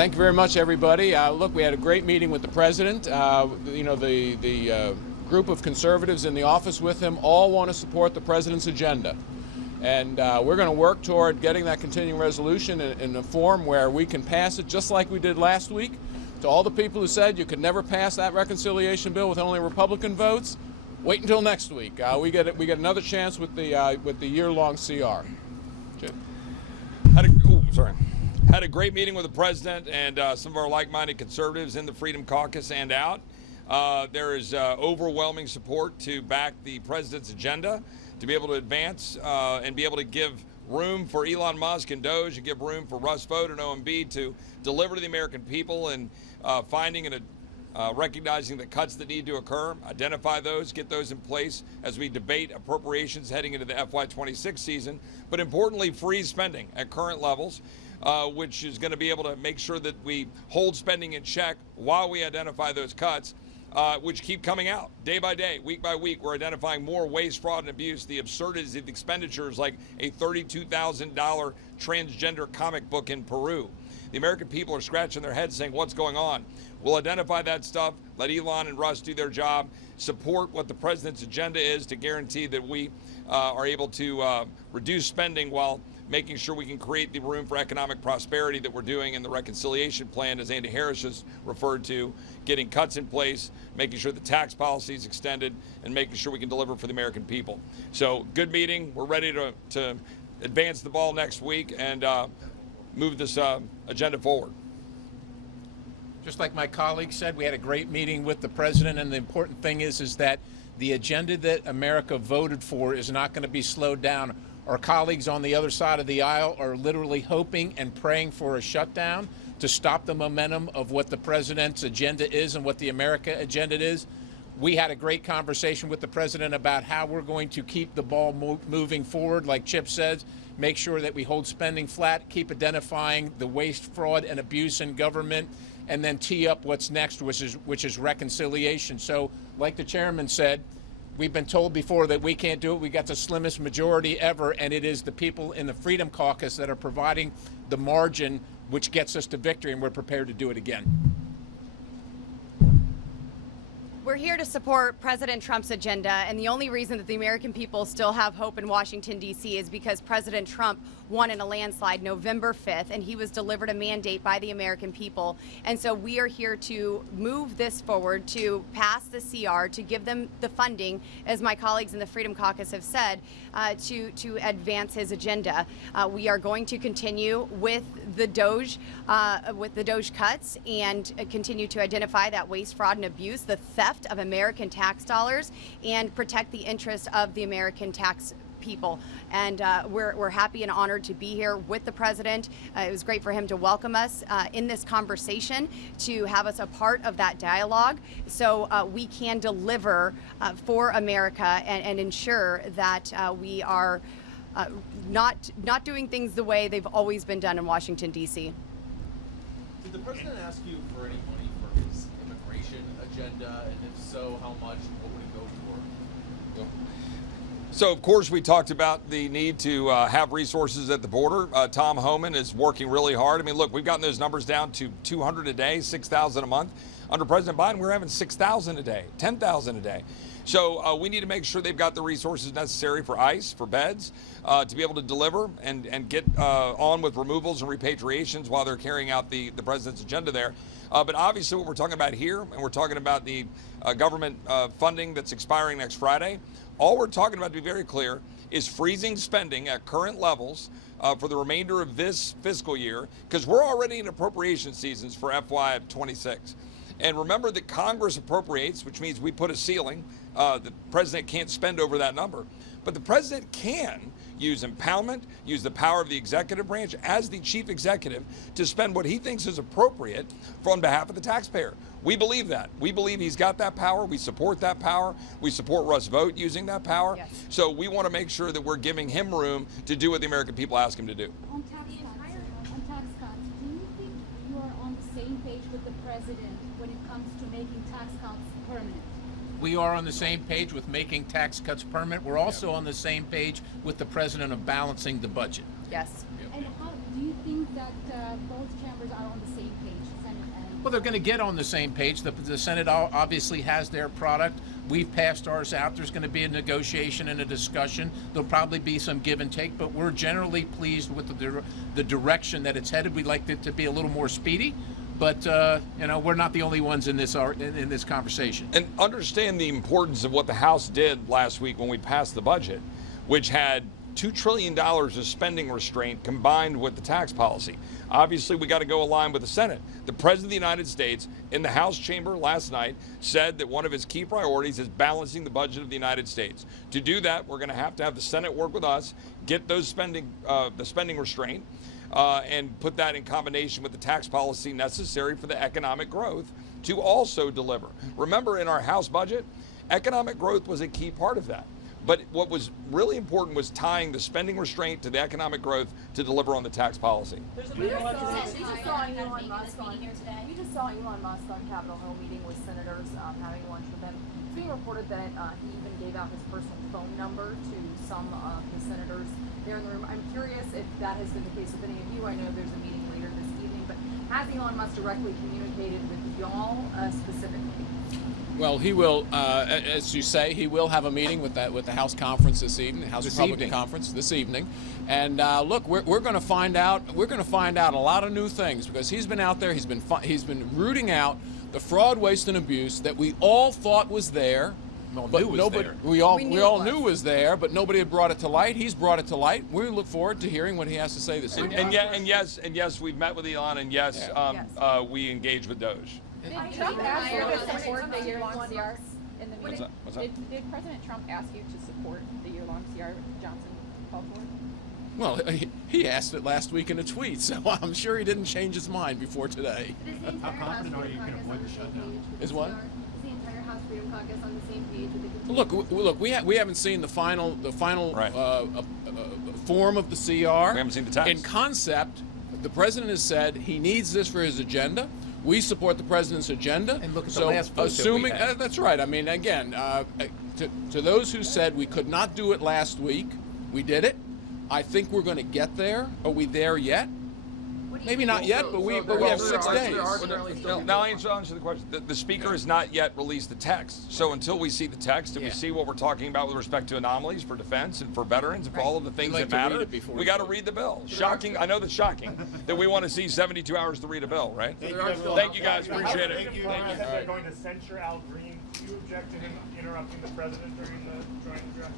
Thank you very much, everybody. Look, we had a great meeting with the president. The group of conservatives in the office with him all want to support the president's agenda. And we're going to work toward getting that continuing resolution in a form where we can pass it just like we did last week. To all the people who said you could never pass that reconciliation bill with only Republican votes, wait until next week. We get another chance with the year-long CR. Jim? Had a great meeting with the president and some of our like-minded conservatives in the Freedom Caucus and out. There is overwhelming support to back the president's agenda, to be able to advance and be able to give room for Elon Musk and Doge, and give room for Russ Vought and OMB to deliver to the American people, and finding and recognizing the cuts that need to occur, identify those, get those in place as we debate appropriations heading into the FY26 season, but importantly, freeze spending at current levels, which is going to be able to make sure that we hold spending in check while we identify those cuts, which keep coming out day by day, week by week. We're identifying more waste, fraud, and abuse, the absurdities of expenditures like a $32,000 transgender comic book in Peru. The American people are scratching their heads saying, what's going on? We'll identify that stuff, let Elon and Russ do their job, support what the president's agenda is to guarantee that we are able to reduce spending while making sure we can create the room for economic prosperity that we're doing in the reconciliation plan, as Andy Harris has referred to, getting cuts in place, making sure the tax policy is extended, and making sure we can deliver for the American people. So good meeting. We're ready to advance the ball next week and move this agenda forward. Just like my colleague said, we had a great meeting with the president, and the important thing is that the agenda that America voted for is not going to be slowed down. Our colleagues on the other side of the aisle are literally hoping and praying for a shutdown to stop the momentum of what the president's agenda is and what the America agenda is. We had a great conversation with the president about how we're going to keep the ball moving forward, like Chip says, make sure that we hold spending flat, keep identifying the waste, fraud, and abuse in government, and then tee up what's next, which is reconciliation. So, like the chairman said, we've been told before that we can't do it. We got the slimmest majority ever, and it is the people in the Freedom Caucus that are providing the margin which gets us to victory, and we're prepared to do it again. We're here to support President Trump's agenda, and the only reason that the American people still have hope in Washington, D.C. is because President Trump won in a landslide November 5th, and he was delivered a mandate by the American people. And so we are here to move this forward, to pass the CR, to give them the funding, as my colleagues in the Freedom Caucus have said, to advance his agenda. We are going to continue with the Doge cuts, and continue to identify that waste, fraud, and abuse, the theft of American tax dollars, and protect the interests of the American tax people. And we're happy and honored to be here with the president. It was great for him to welcome us in this conversation, to have us a part of that dialogue, so we can deliver for America and ensure that we are not doing things the way they've always been done in Washington, D.C. Did the president ask you for any money for his immigration agenda, and if so, how much, and what would it go for? So, of course, we talked about the need to have resources at the border. Tom Homan is working really hard. I mean, look, we've gotten those numbers down to 200 a day, 6,000 a month. Under President Biden, we're having 6,000 a day, 10,000 a day. So we need to make sure they've got the resources necessary for ICE, for beds, to be able to deliver and get on with removals and repatriations while they're carrying out the president's agenda there. But obviously what we're talking about here, and we're talking about the government funding that's expiring next Friday, all we're talking about, to be very clear, is freezing spending at current levels for the remainder of this fiscal year, because we're already in appropriation seasons for FY26. And remember that Congress appropriates, which means we put a ceiling. The president can't spend over that number. But the president can use empowerment, use the power of the executive branch as the chief executive to spend what he thinks is appropriate on behalf of the taxpayer. We believe that. We believe he's got that power. We support that power. We support Russ Vought using that power. Yes. So we want to make sure that we're giving him room to do what the American people ask him to do. On tax cuts, do you think you are on the same page with the president when it comes to making tax cuts permanent? We are on the same page with making tax cuts permanent. We're also on the same page with the president of balancing the budget. Yes. And how do you think that both chambers are on the same page? Well, they're going to get on the same page. The Senate obviously has their product. We've passed ours out. There's going to be a negotiation and a discussion. There'll probably be some give and take, but we're generally pleased with the direction that it's headed. We'd like it to be a little more speedy, but you know, we're not the only ones in this conversation. And understand the importance of what the House did last week when we passed the budget, which had $2 trillion of spending restraint combined with the tax policy. Obviously, we got to go align with the Senate. The President of the United States in the House chamber last night said that one of his key priorities is balancing the budget of the United States. To do that, we're going to have the Senate work with us, get those the spending restraint, and put that in combination with the tax policy necessary for the economic growth to also deliver. Remember, in our House budget, economic growth was a key part of that. But what was really important was tying the spending restraint to the economic growth to deliver on the tax policy. We just saw Elon Musk on Capitol Hill meeting with senators, having lunch with them. It's being reported that he even gave out his personal phone number to some of the senators there in the room. I'm curious if that has been the case with any of you. I know there's a meeting later this evening, but has Elon Musk directly communicated with y'all specifically? Well, he will, as you say, he will have a meeting with the House conference this evening, House Republican conference this evening, and look, we're going to find out. We're going to find out a lot of new things because he's been out there. He's been rooting out the fraud, waste, and abuse that we all thought was there. We all knew was there, but nobody had brought it to light. He's brought it to light. We look forward to hearing what he has to say this evening. And yes, we've met with Elon, and yes, we engaged with Doge. Did Trump ask you to support the year-long CR in the meeting? What's that? Did President Trump ask you to support the year-long CR Johnson called for? Well, he asked it last week in a tweet, so I'm sure he didn't change his mind before today. How confident are you can avoid the shutdown? Is what? Is the entire House Freedom Caucus on the same page with the Look, we haven't seen the final Right. form of the CR. We haven't seen the text. In concept, the president has said he needs this for his agenda. We support the president's agenda. And look at the last vote that we assuming had. That's right. I mean, again, to those who said we could not do it last week, we did it. I think we're going to get there. Are we there yet? Maybe not yet, but we have 6 days. Now answer the question. The speaker has not yet released the text. So until we see the text and we see what we're talking about with respect to anomalies for defense and for veterans and for all of the things that matter, we got to read the bill. Shocking. I know that's shocking that we want to see 72 hours to read a bill, right? Thank you guys. Appreciate it. Thank you. They're going to censure Al Green. Do you object to him interrupting the president during the joint address?